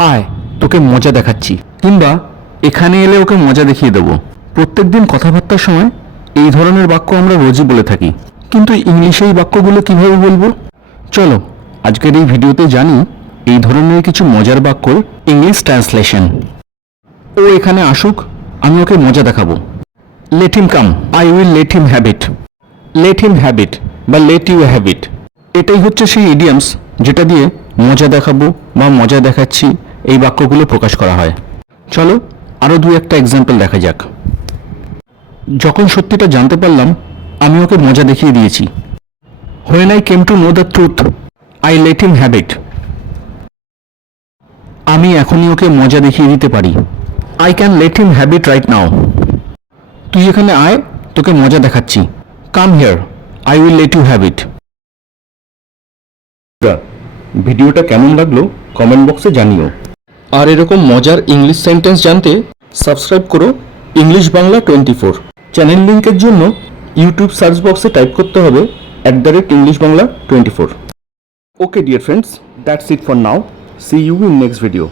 আয়, তোকে মজা দেখাচ্ছি। কিংবা এখানে এলে ওকে মজা দেখিয়ে দেবো। প্রত্যেকদিন কথাবার্তার সময় এই ধরনের বাক্য আমরা রোজই বলে থাকি। কিন্তু ইংলিশে এই বাক্যগুলো কীভাবে বলব? চলো, আজকের এই ভিডিওতে জানি এই ধরনের কিছু মজার বাক্যর ইংলিশ ট্রান্সলেশন ও এখানে আসুক, আমি ওকে মজা দেখাবো। Let him come I will let him habit let him habit বা লেট ইউ হ্যাবিট এটাই হচ্ছে সেই ইডিয়ামস যেটা দিয়ে মজা দেখাবো বা মজা দেখাচ্ছি। এই বাক্যগুলো প্রকাশ করা হয়। চলো আরও দু একটা এক্সাম্পল দেখা যাক। যখন সত্যিটা জানতে পারলাম, আমি ওকে মজা দেখিয়ে দিয়েছি। When I came to know the truth I let him habit আমি এখনই ওকে মজা দেখিয়ে দিতে পারি। I can let him habit right now তুই এখানে আয়, তোকে মজা দেখাচ্ছি। Come here I will let you have it ভিডিওটা কেমন লাগল? কমেন্ট বক্সে জানিও। আর এরকম মজার ইংলিশ সেন্টেন্স জানতে সাবস্ক্রাইব করো English Bangla twenty four channel লিঙ্কের জন্য ইউটিউব সার্চ বক্সে টাইপ করতে হবে at the rate English Bangla twenty four okay dear friends that's it for now see you in next video